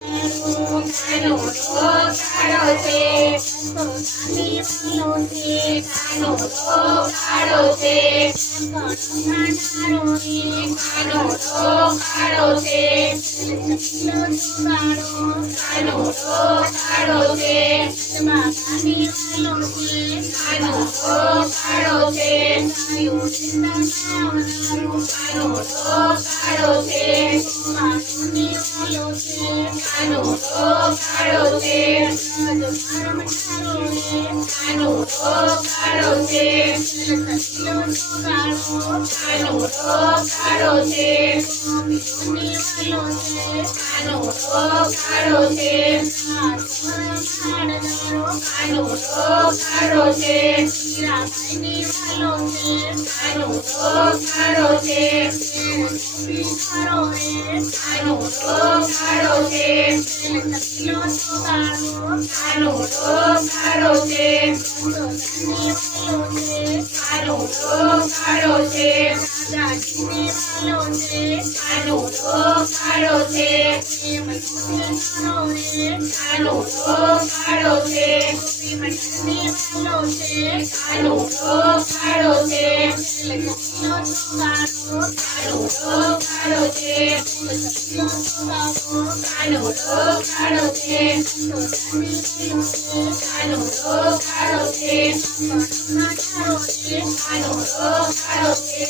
કાનો કાળો છે, પોતાની વાલો છે, કાનો કાળો છે, કાનો કાળો છે, કાનો કાળો છે, માતાની વાલો છે, કાનો કાળો છે, કાનો કાળો છે, માતુની વાલો છે, કાનો કાળો છે, કાનો કાળો છે, કાનો કાળો છે, માતુની વાલો છે, કાનો કાળો છે, કાનો કાળો છે, હીરાબાઈની વાલો છે, કાનો કાળો છે, કાનો કાળો છે, કાનો કાળો છે, કાનો કાળો છે, દાદીની વાલો છે, કાનો કાળો છે, કાનો કાળો છે, મટની વાલો છે, કાનો કાળો છે, કાનો કાળો છે, કાનો કાળો છે, કાનો કાળો છે, કાનો કાળો છે.